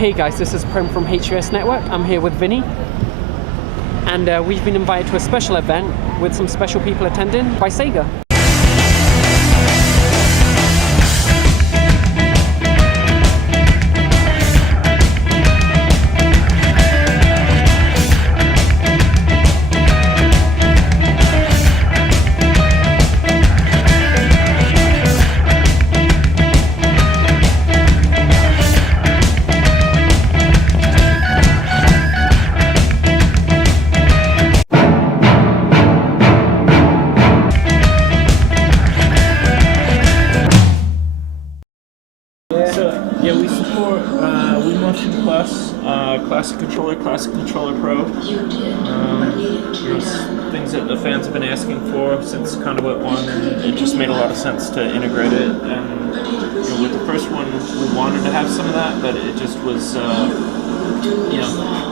Hey guys, this is Prem from HUS Network. I'm here with Vinny. And we've been invited to a special event with some special people attending by SEGA. We support WeMotion Plus, Classic Controller Pro. There's things that the fans have been asking for since Conduit 1, and it just made a lot of sense to integrate it. And with the first one, we wanted to have some of that, but it just was, it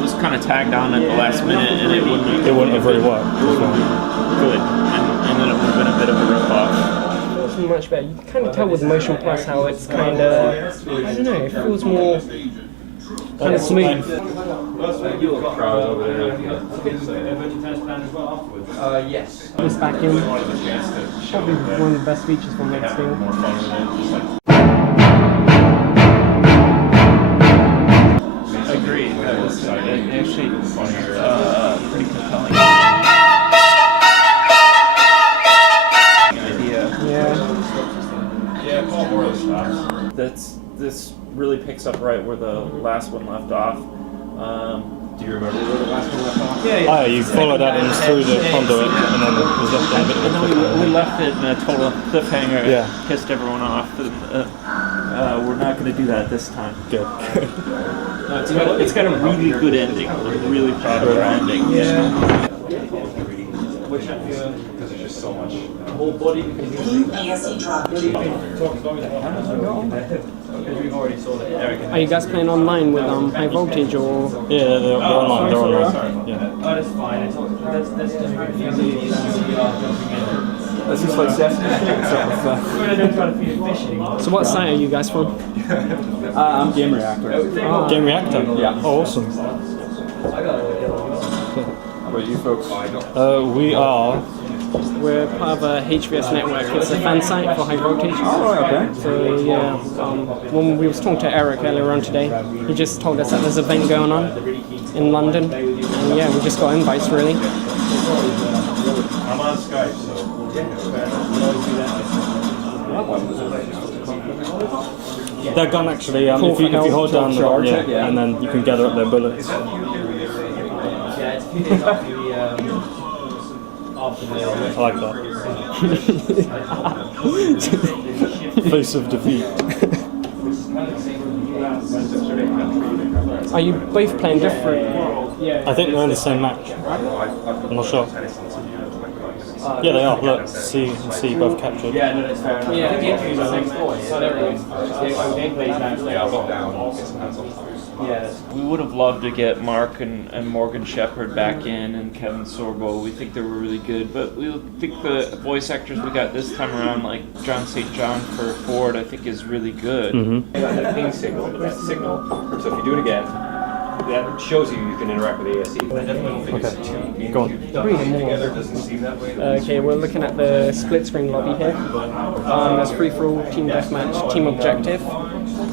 was kind of tagged on at the last minute, and it wouldn't have really worked. It wouldn't be good, and then it would have been a bit of a rip-off. Much better. You can kind of tell with Motion Plus how it's kind of, I don't know, it feels more kind of smooth. Yes. This back in, probably one of the best features from Red Steel. Agreed. That was actually pretty compelling. This really picks up right where the last one left off. Do you remember where the last one left off? Yeah, you followed that in through the conduit and then it was left in a bit of a we left it in a total cliffhanger. Yeah. Pissed everyone off. And, we're not going to do that this time. Good. It's got a really good ending. I'm really proud of our ending. Yeah. Because there's just so much. Whole body because we've already sold it. Are you guys playing online with high voltage or? Yeah, they're online. They're online. Yeah. Oh, that's fine. That's just That's just like Seth. So what site are you guys from? I'm Game Reactor. Game Reactor? Yeah. Oh, awesome. How about you folks? We're part of a HVS network. It's a fan site for high voltage. Oh, okay. So yeah, when we was talking to Eric earlier on today, he just told us that there's an event going on in London, and yeah, we just got invites really. I'm on Skype, so They're gun actually. If you hold down the button, and then you can gather up their bullets. I like that. Face of defeat. Are you both playing different? I think they're in the same match. I'm not sure. Yeah, they are. Look, see both captured. yeah, no, that's fair enough. Yeah, the entries are the same story. So there we go. Gameplay's naturally. Yeah. We would have loved to get Mark and Morgan Shepherd back in and Kevin Sorbo. We think they were really good, but we think the voice actors we got this time around, like John St. John for Ford, I think is really good. That ping signal, the best signal. So if you do it again, that shows you can interact with ASE. I definitely don't think it's too Go on. together. It doesn't seem that way. Okay, we're looking at the split screen lobby here. There's free for all, team deathmatch, team objective.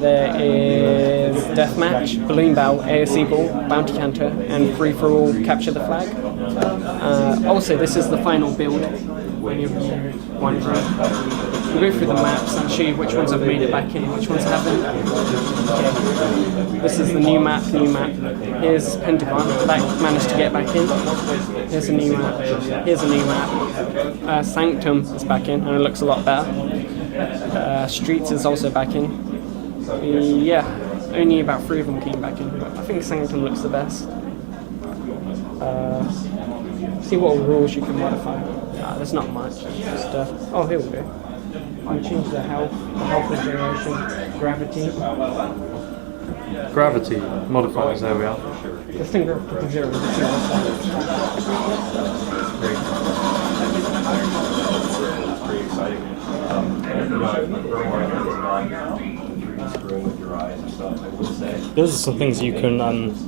There is deathmatch, balloon bow, ASE ball, bounty hunter, and free for all, capture the flag. Also, this is the final build. When you're wondering, we'll go through the maps and show you which ones have made it back in, which ones haven't. Okay. This is the new map. Here's Pentagon, that managed to get back in. Here's a new map. Here's a new map. Sanctum is back in, and it looks a lot better. Streets is also back in. Yeah, only about 3 of them came back in, but I think Sanctum looks the best. See what rules you can modify. There's not much. Just, oh, here we go. You change the health regeneration, gravity. Gravity modifiers. There we are. The finger of the 0 is 0. Pretty exciting. With your eyes. Those are some things you can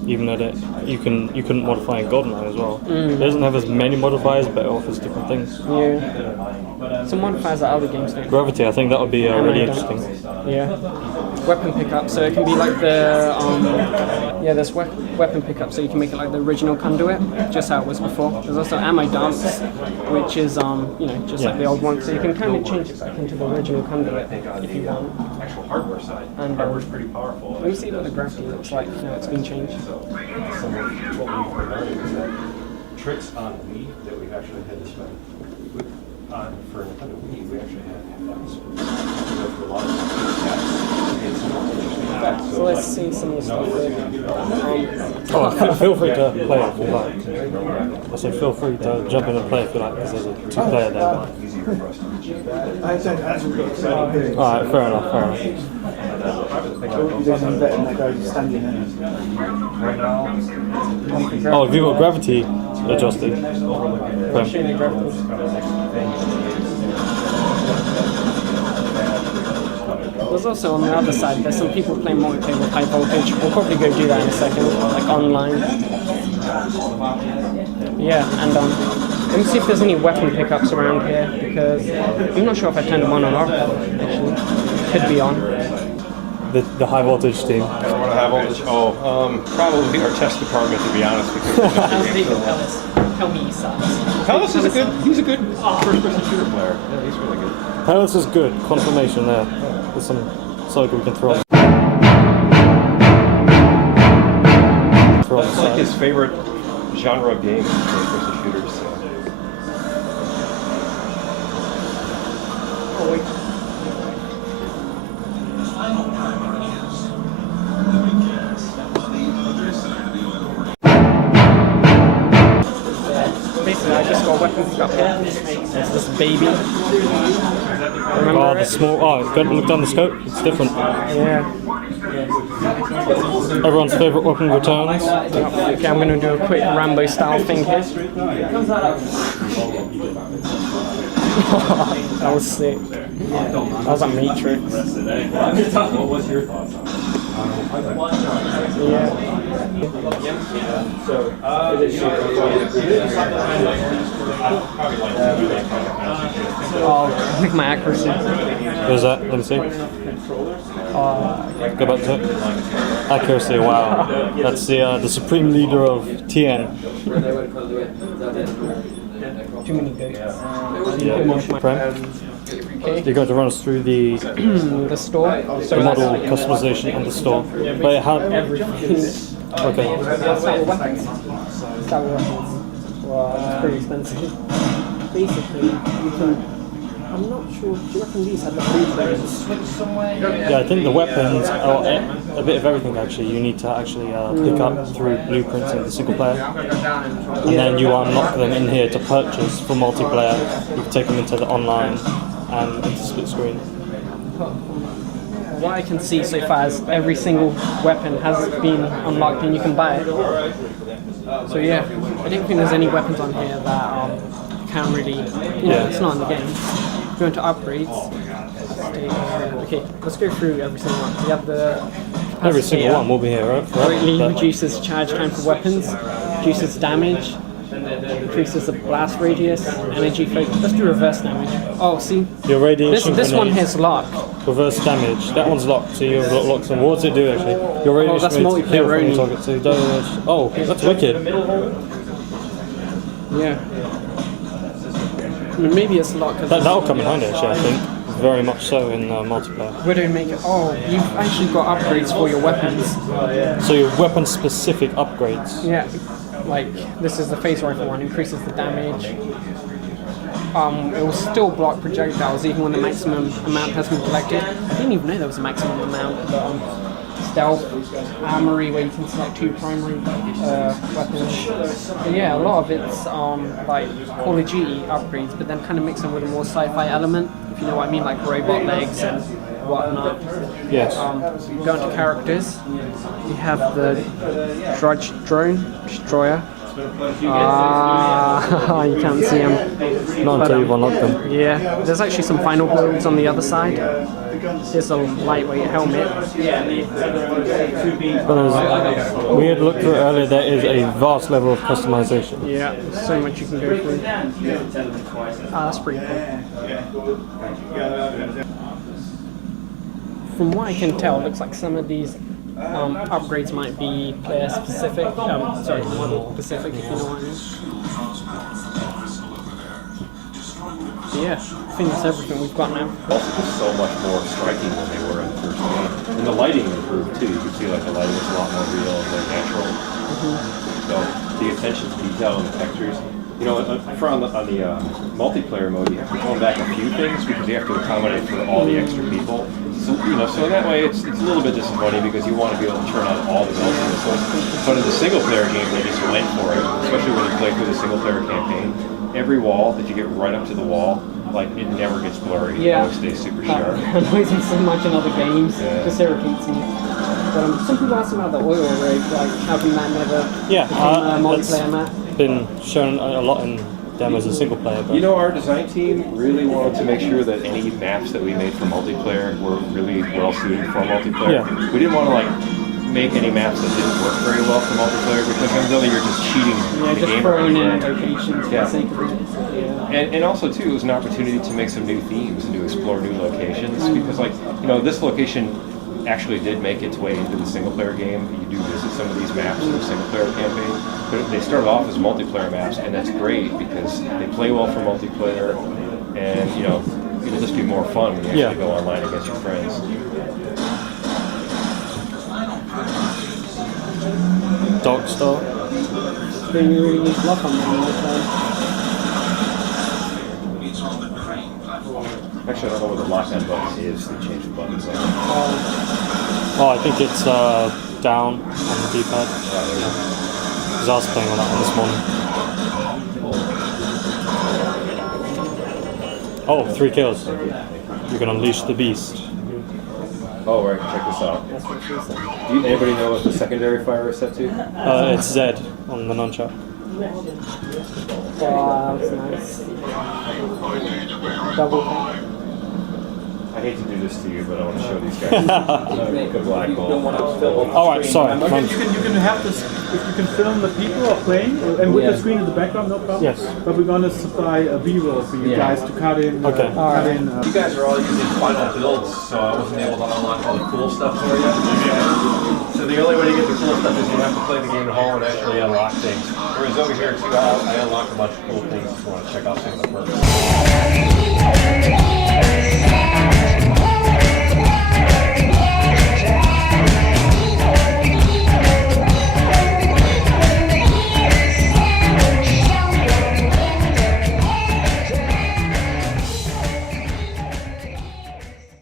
even edit. You couldn't modify in GoldenEye as well. It doesn't have as many modifiers, but it offers different things. Yeah. Some modifiers that other games don't. Gravity, I think that would be really interesting. Yeah. Weapon pickup, so it can be like the there's weapon pickup, so you can make it like the original Conduit, just how it was before. There's also ammo dumps, which is just like the old one, so you can kind of change it back into the original Conduit if you want. Actual hardware side, And hardware's pretty powerful. let me see what the gravity looks like now it's been changed. So some of what we've learned is that tricks on Wii that we've actually had to spend for Nintendo Wii, we actually had to go through a lot of tests and some interesting effects. So let's see some of the stuff there. Feel free to play if you like. I say feel free to jump in and play if you like, because there's a 2-player there. Alright, fair enough. Oh, have you got gravity adjusted? There's also on the other side, there's some people playing multiplayer with high voltage. We'll probably go do that in a second, like online. Yeah, and let me see if there's any weapon pickups around here, because I'm not sure if I turned them on or off, actually. Could be on. The high voltage team. High voltage? Probably our test department, to be honest. Because Tell me he sucks. Pellis is he's a good first-person shooter player. Yeah, he's really good. Pellis is good. Confirmation there. There's some SEGA we can throw. That's like his favorite genre of game, first-person shooters. So. Oh, wait. Basically, I just got a weapon pickup here. It's this baby. Remember the it? small. Oh, go look down the scope. It's different. Yeah. Everyone's favourite weapon returns. Okay, I'm going to do a quick Rambo style thing here. That was sick. That was a Matrix. What was your thoughts on it? Yeah. Oh, I think my accuracy. Where's that? Let me see. Go back to it. Accuracy, wow. That's the supreme leader of TN. Too many goats. Prem, Okay. you're going to run us through the The store. So model customization and the store. But it had everything. okay. Let's start with weapons. Start with weapons. Well, it's pretty expensive. Basically, you can. I'm not sure. Do you reckon these have the blueprints? Yeah, I think the weapons are a bit of everything actually. You need to actually pick up through blueprints in the single player, and then you unlock them in here to purchase for multiplayer. You can take them into the online and into split screen. What I can see so far is every single weapon has been unlocked and you can buy it. So yeah, I don't think there's any weapons on here that can't really, it's not in the game. Go into upgrades. Okay, let's go through every single one. We have the Every single one will be here, right? greatly reduces charge time for weapons, reduces damage, increases the blast radius, energy focus. Let's do reverse damage. Oh, see, Your radiation this one grenade, here's locked. reverse damage. That one's locked, so you've got locked. What does it do actually? Your radiation that's grenades multiplayer heal from only. your target. So oh, that's wicked. Yeah. Maybe it's locked. That'll come in handy actually. I think very much so in multiplayer. Widowmaker. Oh, you've actually got upgrades for your weapons. So your weapon specific upgrades. Yeah. Like this is the phase rifle one, increases the damage. It will still block projectiles even when the maximum amount has been collected. I didn't even know there was a maximum amount. But, stealth, armory where you can select 2 primary weapons. But yeah, a lot of it's like Call of Duty upgrades, but then kind of mix them with a more sci-fi element, if you know what I mean, like robot legs and whatnot. Yes. Go into characters. You have the Destroyer. You can't see them. Not until you've unlocked them. Yeah, there's actually some final builds on the other side. It's a lightweight helmet. But we had looked through earlier, there is a vast level of customization. Yeah, so much you can go through. That's pretty cool. From what I can tell, it looks like some of these upgrades might be player specific. Sorry, model specific, if you know what I mean. Yeah, I think that's everything we've got now. Also just so much more striking than they were in the first game. And the lighting improved too. You can see like the lighting is a lot more real and more natural. So the attention to detail and the textures. You know, on the multiplayer mode, you have to turn back a few things because you have to accommodate for all the extra people. So so in that way, it's a little bit disappointing because you want to be able to turn on all the bells and whistles. But in the single player game, they just went for it, especially when you play through the single player campaign. Every wall that you get right up to the wall, like it never gets blurry. It always stays super sharp. That annoys me so much in other games. Yeah. Just irritates me. But some people ask about the oil rig, like how come that never Yeah, became a multiplayer map? been shown a lot in demos as single player. But You know, our design team really wanted to make sure that any maps that we made for multiplayer were really well suited for multiplayer. Yeah. We didn't want to make any maps that didn't work very well for multiplayer because then you're just cheating Yeah, the just game. throwing in locations for Yeah. the sake of it. Yeah. And also too, it was an opportunity to make some new themes and to explore new locations because this location actually did make its way into the single player game. You do visit some of these maps in the single player campaign, but they started off as multiplayer maps, and that's great because they play well for multiplayer, and it'll just be more fun when you actually go online against your friends. Dog Star. Then you really need luck on them. Actually, I don't know what the lock-on button is to change the buttons. Oh, I think it's down on the D-pad. Because I was playing on that one this morning. Oh, 3 kills. You can unleash the beast. Oh, right. Check this out. That's what she said. Anybody know what the secondary fire is set to? It's Z on the nunchuck. Wow, that's nice. Double tap. I hate to do this to you, but I want to show these guys. Good black ball. Alright, sorry. You can have this, if you can film the people are playing, and with the screen in the background, no problem. Yes. But we're gonna supply a B-roll for you guys to cut in. Okay. Cut in. You guys are all using final builds, so I wasn't able to unlock all the cool stuff for you. So the only way to get the cool stuff is you have to play the game at home and actually unlock things. Whereas over here too, I unlocked a bunch of cool things if you want to check out some of the perks.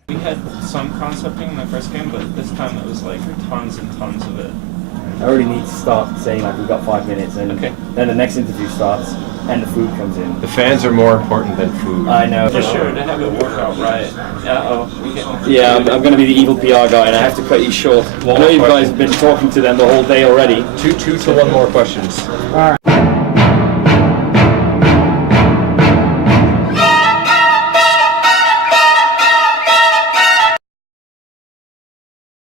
We had some concepting in the first game, but this time it was like tons and tons of it. I already need to start saying like we've got 5 minutes, and Okay. then the next interview starts, and the food comes in. The fans are more important than food. I know. For sure, to have it work out right. Yeah, I'm going to be the evil PR guy, and I have to cut you short. I know you guys have been talking to them the whole day already. Two to one more questions. All right.